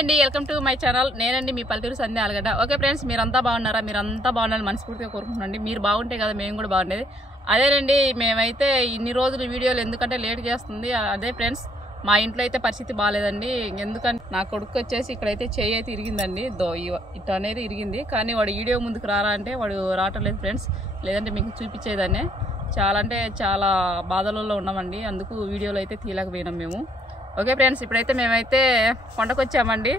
అండి, welcome to my channel. నేనండి మీ పల్లెటూరు సంధ్య ఆలగడ్డ. ఓకే ఫ్రెండ్స్, మీరంతా బాగున్నారా? మీరంతా బాగున్నారని మనస్ఫూర్తిగా కోరుకుంటున్నాండి. మీరు బాగుంటే కదా మేము కూడా బాగుండేది. అదేనండి, మేమైతే ఇన్ని రోజులు వీడియోలు ఎందుకంటే లేట్ చేస్తుంది. అదే ఫ్రెండ్స్, మా ఇంట్లో అయితే పరిస్థితి బాగాలేదండి. ఎందుకంటే నా కొడుకు వచ్చేసి ఇక్కడైతే చేయి అయితే ఇరిగిందండి. ఇటు అనేది ఇరిగింది, కానీ వాడు వీడియో ముందుకు రారా అంటే వాడు రావటం లేదు ఫ్రెండ్స్. లేదంటే మీకు చూపించేదాన్ని. చాలా అంటే చాలా బాధలలో ఉన్నామండి, అందుకు వీడియోలో అయితే తీయలేకపోయినాం మేము. ఓకే ఫ్రెండ్స్, ఇప్పుడైతే మేమైతే కొండకు వచ్చామండి.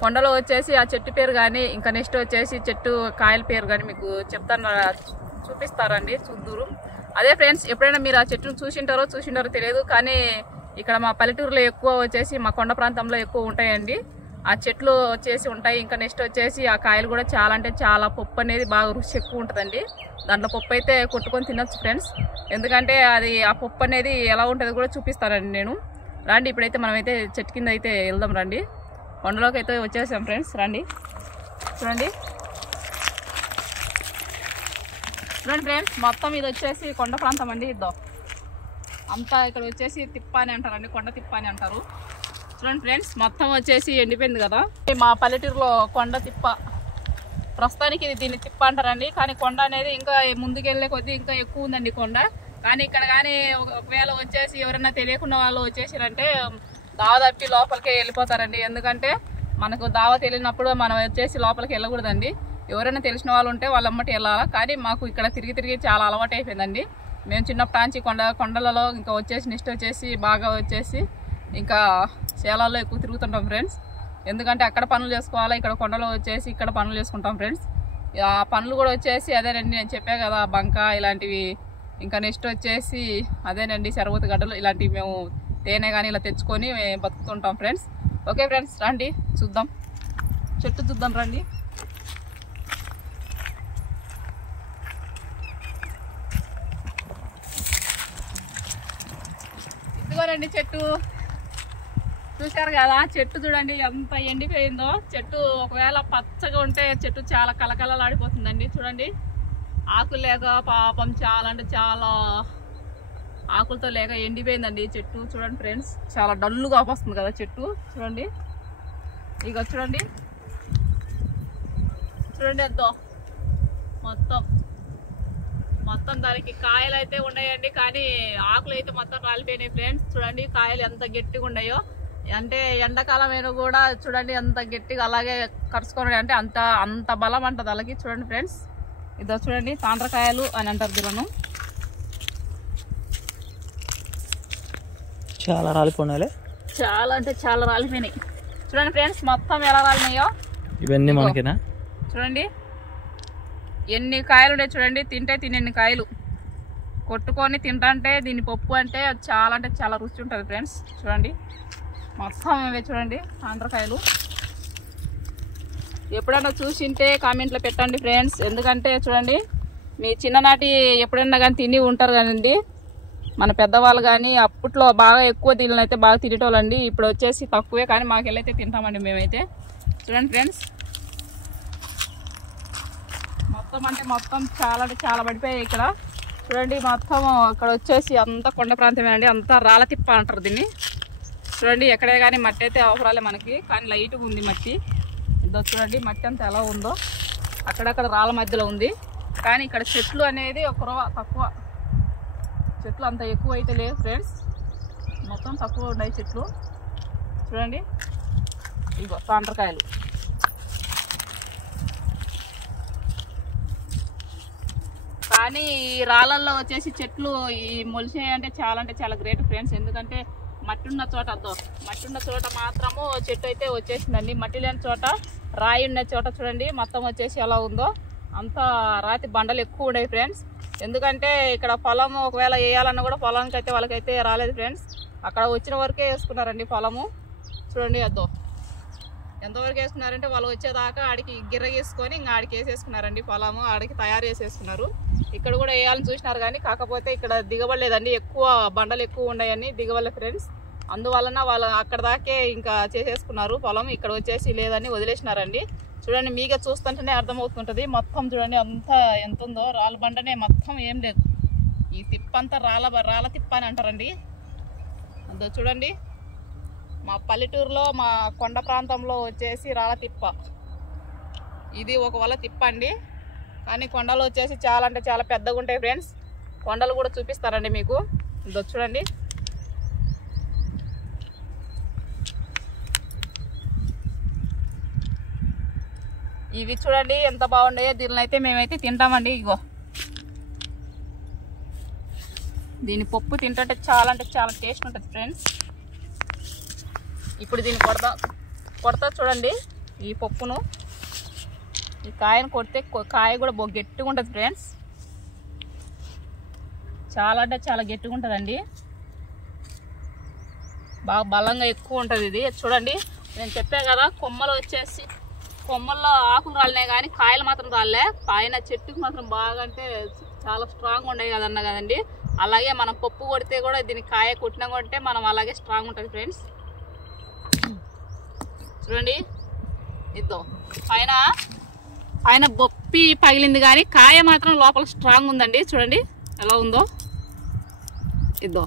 కొండలో వచ్చేసి ఆ చెట్టు పేరు కానీ ఇంకా నెక్స్ట్ వచ్చేసి చెట్టు కాయల పేరు కానీ మీకు చెప్తాను, చూపిస్తారండి, చూద్దూరు. అదే ఫ్రెండ్స్, ఎప్పుడైనా మీరు ఆ చెట్టును చూసింటారో తెలియదు, కానీ ఇక్కడ మా పల్లెటూరులో ఎక్కువ వచ్చేసి మా కొండ ప్రాంతంలో ఎక్కువ ఉంటాయండి. ఆ చెట్లు వచ్చేసి ఉంటాయి. ఇంకా నెక్స్ట్ వచ్చేసి ఆ కాయలు కూడా చాలా అంటే చాలా పప్పు అనేది బాగా రుచి ఎక్కువ ఉంటుందండి. దాంట్లో పప్పు అయితే కొట్టుకొని తినొచ్చు ఫ్రెండ్స్. ఎందుకంటే అది ఆ పప్పు అనేది ఎలా ఉంటుంది కూడా చూపిస్తానండి నేను. రండి, ఇప్పుడైతే మనమైతే చెట్టు కింద అయితే వెళ్దాం రండి. కొండలోకి అయితే వచ్చేసాం ఫ్రెండ్స్, రండి. చూడండి ఫ్రెండ్స్, మొత్తం ఇది వచ్చేసి కొండ ప్రాంతం అండి. ఇద్దాం అంతా ఇక్కడ వచ్చేసి తిప్ప అని అంటారండి, కొండ తిప్ప అని అంటారు. చూడండి ఫ్రెండ్స్, మొత్తం వచ్చేసి ఎండిపోయింది కదా. మా పల్లెటూరులో కొండ తిప్ప, ప్రస్తుతానికి దీన్ని తిప్ప అంటారండి. కానీ కొండ అనేది ఇంకా ముందుకెళ్ళే కొద్దీ ఇంకా ఎక్కువ ఉందండి కొండ. కానీ ఇక్కడ కానీ ఒకవేళ వచ్చేసి ఎవరైనా తెలియకుండా వాళ్ళు వచ్చేసారంటే దావ తప్పి లోపలికి వెళ్ళిపోతారండి. ఎందుకంటే మనకు దావ తెలియనప్పుడు మనం వచ్చేసి లోపలికి వెళ్ళకూడదండి. ఎవరైనా తెలిసిన వాళ్ళు ఉంటే వాళ్ళ అమ్మటి వెళ్ళాలా. కానీ మాకు ఇక్కడ తిరిగి చాలా అలవాటు అయిపోయిందండి. మేము చిన్నప్పటి నుంచి కొండలలో ఇంకా వచ్చేసి నెక్స్ట్ వచ్చేసి బాగా వచ్చేసి ఇంకా చేలాల్లో ఎక్కువ తిరుగుతుంటాం ఫ్రెండ్స్. ఎందుకంటే అక్కడ పనులు చేసుకోవాలా, ఇక్కడ కొండలో వచ్చేసి ఇక్కడ పనులు చేసుకుంటాం ఫ్రెండ్స్. ఆ పనులు కూడా వచ్చేసి అదేనండి, నేను చెప్పా కదా, బంక ఇలాంటివి. ఇంకా నెక్స్ట్ వచ్చేసి అదేనండి, శరవతి గడ్డలు ఇలాంటివి మేము తేనె కానీ ఇలా తెచ్చుకొని బతుకుతుంటాం ఫ్రెండ్స్. ఓకే ఫ్రెండ్స్, రండి చూద్దాం, చెట్టు చూద్దాం రండి. ఇదిగోనండి చెట్టు, చూశారు కదా చెట్టు. చూడండి ఎంత ఎండిపోయిందో చెట్టు. ఒకవేళ పచ్చగా ఉంటే చెట్టు చాలా కలకలలాడిపోతుందండి. చూడండి, ఆకులు లేక పాపం చాలా అంటే చాలా ఆకులతో లేక ఎండిపోయిందండి చెట్టు. చూడండి ఫ్రెండ్స్, చాలా డల్లుగా వస్తుంది కదా చెట్టు. చూడండి, ఇక చూడండి ఎంతో మొత్తం దానికి కాయలు అయితే ఉన్నాయండి, కానీ ఆకులు అయితే మొత్తం రాలిపోయినాయి ఫ్రెండ్స్. చూడండి కాయలు ఎంత గట్టిగా ఉన్నాయో. అంటే ఎండాకాలం అయినా కూడా చూడండి ఎంత గట్టిగా అలాగే కరుచుకొని, అంటే అంత బలం అంటది అలాగే. చూడండి ఫ్రెండ్స్, ఇదో చూడండి తాండ్రకాయలు అని అంటారు దీలను. చాలా రాలిపోయినాయి, చాలా అంటే చాలా రాలిపోయినాయి. చూడండి ఫ్రెండ్స్, మొత్తం ఎలా రాలినాయో. ఇవన్నీ మనకేనా? చూడండి ఎన్ని కాయలు ఉన్నాయి చూడండి. తిన్నన్ని కాయలు కొట్టుకొని తింటే దీని పప్పు అంటే చాలా రుచి ఉంటుంది ఫ్రెండ్స్. చూడండి మొత్తం ఇవే చూడండి ఆంధ్రకాయలు. ఎప్పుడైనా చూసింటే కామెంట్లో పెట్టండి ఫ్రెండ్స్. ఎందుకంటే చూడండి, మీ చిన్ననాటి ఎప్పుడైనా కానీ తిని ఉంటారు కానండి మన పెద్దవాళ్ళు. కానీ అప్పట్లో బాగా ఎక్కువ దీనిని అయితే బాగా తినేటోళ్ళండి. ఇప్పుడు వచ్చేసి తక్కువే, కానీ మాకెళ్ళైతే తింటామండి మేమైతే. చూడండి ఫ్రెండ్స్, మొత్తం చాలా పడిపోయాయి ఇక్కడ. చూడండి మొత్తం ఇక్కడ వచ్చేసి అంతా కొండ ప్రాంతమే అండి, అంతా రాళ్ళ తిప్ప అంటారు దీన్ని. చూడండి ఎక్కడే కానీ మట్టి అయితే అవసరాలే మనకి, కానీ లైట్గా ఉంది మట్టి. ఇదో చూడండి మట్టి అంతా ఎలా ఉందో, అక్కడక్కడ రాళ్ళ మధ్యలో ఉంది. కానీ ఇక్కడ చెట్లు అనేది ఒక తక్కువ, చెట్లు అంత ఎక్కువ అయితే లేదు ఫ్రెండ్స్, మొత్తం తక్కువ ఉన్నాయి చెట్లు. చూడండి ఇగో తాండ్రకాయలు. కానీ ఈ రాళ్ళల్లో వచ్చేసి చెట్లు ఈ మొలిసాయి అంటే చాలా గ్రేట్ ఫ్రెండ్స్. ఎందుకంటే మట్టి ఉన్న చోట మాత్రము చెట్టు అయితే వచ్చేసిందండి. మట్టి లేని చోట, రాయి ఉన్న చోట చూడండి మొత్తం వచ్చేసి ఎలా ఉందో. అంతా రాతి బండలు ఎక్కువ ఉన్నాయి ఫ్రెండ్స్. ఎందుకంటే ఇక్కడ పొలము ఒకవేళ వేయాలన్నా కూడా పొలానికి అయితే వాళ్ళకైతే రాలేదు ఫ్రెండ్స్. అక్కడ వచ్చిన వరకే వేసుకున్నారండి పొలము. చూడండి ఎంతవరకు వేసుకున్నారంటే వాళ్ళు వచ్చేదాకా ఆడికి గిర్రగేసుకొని ఇంకా ఆడికి వేసేసుకున్నారండి పొలము, ఆడికి తయారు చేసేసుకున్నారు. ఇక్కడ కూడా వేయాలని చూసినారు, కానీ కాకపోతే ఇక్కడ దిగబడలేదండి. ఎక్కువ బండలు ఎక్కువ ఉన్నాయని దిగబడలే ఫ్రెండ్స్. అందువలన వాళ్ళు అక్కడ దాకే ఇంకా చేసేసుకున్నారు పొలం. ఇక్కడ వచ్చేసి లేదని వదిలేసినారండి. చూడండి మీగా చూస్తుంటేనే అర్థమవుతుంటుంది. మొత్తం చూడండి అంతా ఎంత ఉందో, రాళ్ళ బండనే మొత్తం, ఏం లేదు. ఈ తిప్పంతా రాళ్ళ తిప్ప అని అంటారండి. అంతా చూడండి మా పల్లెటూరులో మా కొండ ప్రాంతంలో వచ్చేసి రాళ్ళ తిప్ప. ఇది ఒక వల్ల తిప్ప అండి, కానీ కొండలు వచ్చేసి చాలా అంటే చాలా పెద్దగా ఉంటాయి ఫ్రెండ్స్. కొండలు కూడా చూపిస్తారండి మీకు. ఇదో చూడండి. ఇవి చూడండి ఎంత బాగున్నాయో. దీనిని అయితే మేమైతే తింటామండి. ఇగో దీని పప్పు తింటుంటే చాలా అంటే చాలా టేస్ట్ ఉంటుంది ఫ్రెండ్స్. ఇప్పుడు దీన్ని కొడతా చూడండి. ఈ పప్పును, ఈ కాయను కొడితే కాయ కూడా గట్టిగా ఉంటుంది ఫ్రెండ్స్. చాలా అంటే చాలా గట్టిగా ఉంటుందండి. బాగా బలంగా ఎక్కువ ఉంటుంది ఇది. చూడండి నేను చెప్పాను కదా, కొమ్మల్లో ఆకులు రాలినాయి కానీ కాయలు మాత్రం రాలే. పైన చెట్టుకు మాత్రం బాగా అంటే చాలా స్ట్రాంగ్ ఉన్నాయి కదన్నా కదండి. అలాగే మనం పప్పు కొడితే కూడా దీన్ని కాయ కొట్టినా కొట్టే మనం అలాగే స్ట్రాంగ్ ఉంటుంది ఫ్రెండ్స్. చూడండి ఇద్దో పైన బొప్పి పగిలింది కానీ కాయ మాత్రం లోపల స్ట్రాంగ్ ఉందండి. చూడండి ఎలా ఉందో. ఇద్దో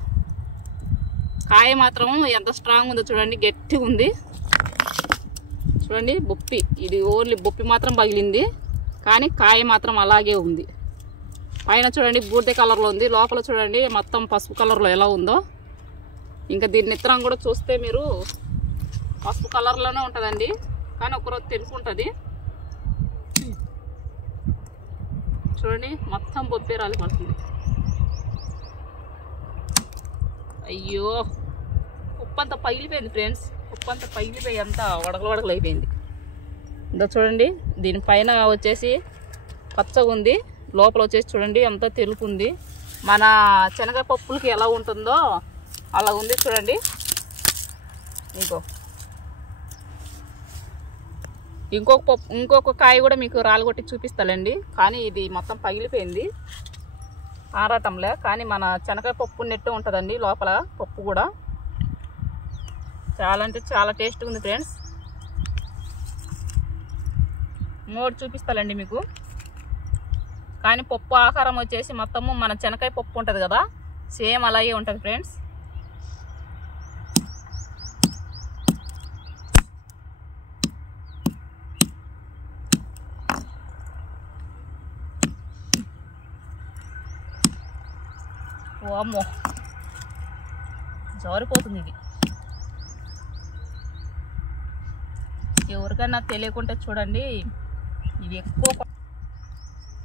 కాయ మాత్రం ఎంత స్ట్రాంగ్ ఉందో చూడండి, గట్టిగా ఉంది. చూడండి బొప్పి, ఇది ఓన్లీ బొప్పి మాత్రం పగిలింది కానీ కాయ మాత్రం అలాగే ఉంది. పైన చూడండి బూడిద కలర్లో ఉంది, లోపల చూడండి మొత్తం పసుపు కలర్లో ఎలా ఉందో. ఇంకా దీని ఇత్తనం కూడా చూస్తే మీరు పసుపు కలర్లోనే ఉంటుందండి, కానీ ఒకరోజు తెలుపు ఉంటుంది. చూడండి మొత్తం బొప్పే రాలి పడుతుంది. అయ్యో ఉప్పు అంతా పగిలిపోయింది ఫ్రెండ్స్. ఉప్పు అంతా పగిలిపోయి అంతా వడగలు అయిపోయింది. ఇందో చూడండి దీనిపైన వచ్చేసి పచ్చగా ఉంది, లోపల వచ్చేసి చూడండి అంతా తెలుపుంది. మన శనగపప్పులకి ఎలా ఉంటుందో అలా ఉంది చూడండి. ఇంకొక కాయ కూడా మీకు రాలగొట్టి చూపిస్తానండి, కానీ ఇది మొత్తం పగిలిపోయింది ఆరాటంలే. కానీ మన శనగ పప్పు నెట్టు ఉంటుందండి లోపల పప్పు కూడా. చాలా అంటే చాలా టేస్ట్గా ఉంది ఫ్రెండ్స్. మూడు చూపిస్తానండి మీకు. కానీ పప్పు ఆకారం వచ్చేసి మొత్తము మన శనగకాయ పప్పు ఉంటుంది కదా, సేమ్ అలాగే ఉంటుంది ఫ్రెండ్స్. అమ్మో జారిపోతుంది ఇది. ఎవరికైనా తెలియకుండా చూడండి, ఇవి ఎక్కువ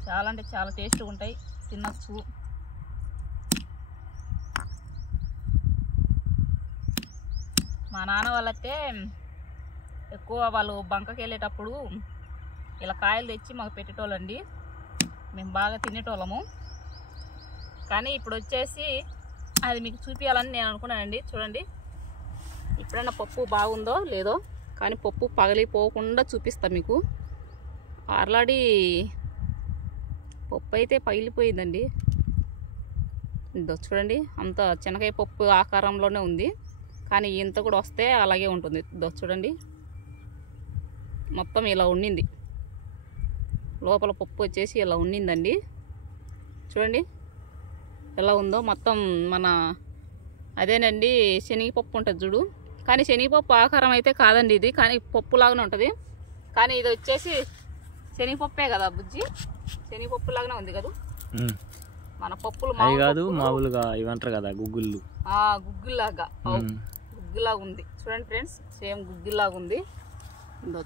చాలా అంటే చాలా టేస్ట్గా ఉంటాయి, తినచ్చు. మా నాన్న వాళ్ళైతే ఎక్కువ వాళ్ళు బంకకి వెళ్ళేటప్పుడు ఇలా కాయలు తెచ్చి మాకు పెట్టేటోళ్ళండి, మేము బాగా తినేటోళ్ళము. కానీ ఇప్పుడు వచ్చేసి అది మీకు చూపించాలని నేను అనుకున్నానండి. చూడండి ఎప్పుడైనా పప్పు బాగుందో లేదో, కానీ పప్పు పగిలిపోకుండా చూపిస్తా మీకు. ఆల్రెడీ పప్పు అయితే పగిలిపోయిందండి. ఇదో చూడండి అంత శనగకాయ పప్పు ఆకారంలోనే ఉంది, కానీ ఇంత కూడా వస్తే అలాగే ఉంటుంది. ఇదో చూడండి మొత్తం ఇలా ఉండింది, లోపల పప్పు వచ్చేసి ఇలా ఉండిందండి. చూడండి ఎలా ఉందో మొత్తం. మన అదేనండి శనగపప్పు ఉంటుంది చూడు, కానీ శనగపప్పు ఆకారం అయితే కాదండి ఇది, కానీ పప్పు లాగానే ఉంటుంది. కానీ ఇది వచ్చేసి శనగపప్పే కదా బుజ్జి, శనగపప్పు లాగానే ఉంది కదా. మన పప్పులు కాదు మామూలుగా ఇవంటారు కదా గుగ్గుళ్ళు, గుగ్గుల్లాగా గుగ్గులాగా ఉంది. చూడండి ఫ్రెండ్స్ సేమ్ గుగ్గుల్లాగా ఉంది.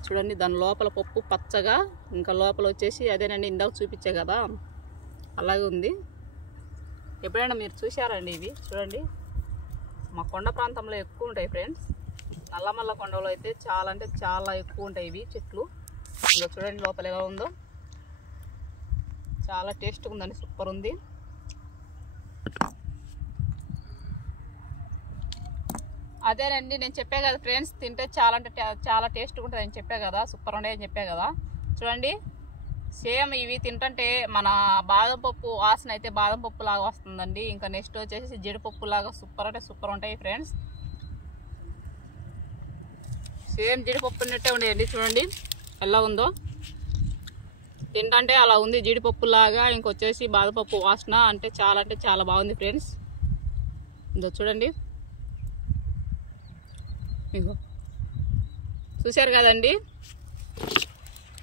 చూడండి దాని లోపల పప్పు పచ్చగా, ఇంకా లోపల వచ్చేసి అదేనండి ఇందాక చూపించే కదా అలాగే ఉంది. ఎప్పుడైనా మీరు చూసారండి ఇవి? చూడండి మా కొండ ప్రాంతంలో ఎక్కువ ఉంటాయి ఫ్రెండ్స్. నల్లమల్ల కొండలో అయితే చాలా అంటే చాలా ఎక్కువ ఉంటాయి ఇవి చెట్లు. ఇంకా చూడండి లోపల ఎలా ఉందో, చాలా టేస్ట్గా ఉందండి, సూపర్ ఉంది. అదేనండి నేను చెప్పా కదా ఫ్రెండ్స్, తింటే చాలా అంటే చాలా టేస్ట్గా ఉంటుంది అని చెప్పా కదా, సూపర్ ఉండే అని చెప్పా కదా. చూడండి సేమ్ ఇవి తింటుంటే మన బాదం పప్పు వాసన అయితే బాదం పప్పు లాగా వస్తుందండి. ఇంకా నెక్స్ట్ వచ్చేసి జీడిపప్పు లాగా సూపర్ అంటే సూపర్ ఉంటాయి ఫ్రెండ్స్. సేమ్ జీడిపప్పు ఉన్నట్టే ఉండేయండి. చూడండి ఎలా ఉందో, తింటంటే అలా ఉంది జీడిపప్పు లాగా. ఇంకొచ్చేసి బాదపప్పు వాసన అంటే చాలా బాగుంది ఫ్రెండ్స్. ఇందో చూడండి ఇగో చూశారు కదండి,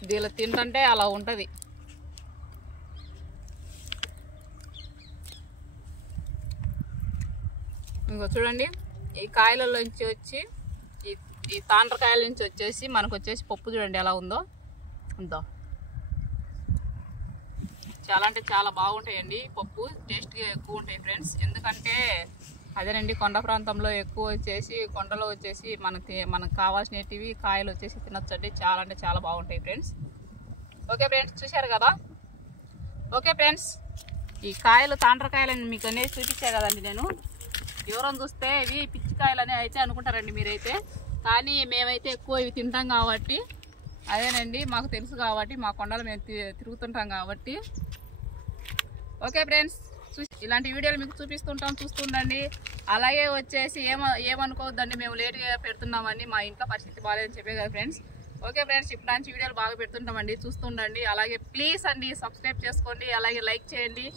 దీనిలో తింటుంటే అలా ఉంటుంది. ఇంకో చూడండి, ఈ కాయలలోంచి వచ్చి ఈ తాండ్రకాయల నుంచి వచ్చేసి మనకు వచ్చేసి పప్పు చూడండి ఎలా ఉందో. ఉందో చాలా అంటే చాలా బాగుంటాయండి. పప్పు టేస్ట్గా ఎక్కువ ఉంటాయి ఫ్రెండ్స్. ఎందుకంటే అదేనండి కొండ ప్రాంతంలో ఎక్కువ వచ్చేసి కొండలో వచ్చేసి మనకు కావాల్సినవి కాయలు వచ్చేసి తినొచ్చండి. చాలా అంటే చాలా బాగుంటాయి ఫ్రెండ్స్. ఓకే ఫ్రెండ్స్, చూశారు కదా. ఓకే ఫ్రెండ్స్, ఈ కాయలు తాండ్రకాయలని మీకు అనేది చూపించా కదండి నేను. ఎవరైనా చూస్తే ఇవి పిచ్చికాయలని అయితే అనుకుంటారండి మీరైతే, కానీ మేమైతే ఎక్కువ ఇవి తింటాం కాబట్టి అదేనండి మాకు తెలుసు కాబట్టి, మా కొండలు మేము తిరుగుతుంటాం కాబట్టి. ఓకే ఫ్రెండ్స్, ఇలాంటి వీడియోలు మీకు చూపిస్తుంటాం, చూస్తుండండి. అలాగే వచ్చేసి ఏమనుకోవద్దండి, మేము లేట్గా పెడుతున్నామని, మా ఇంట్లో పరిస్థితి బాగాలేదని చెప్పే కదా ఫ్రెండ్స్. ఓకే ఫ్రెండ్స్, ఇప్పటి వీడియోలు బాగా పెడుతుంటామండి, చూస్తుండండి. అలాగే ప్లీజ్ అండి సబ్స్క్రైబ్ చేసుకోండి, అలాగే లైక్ చేయండి.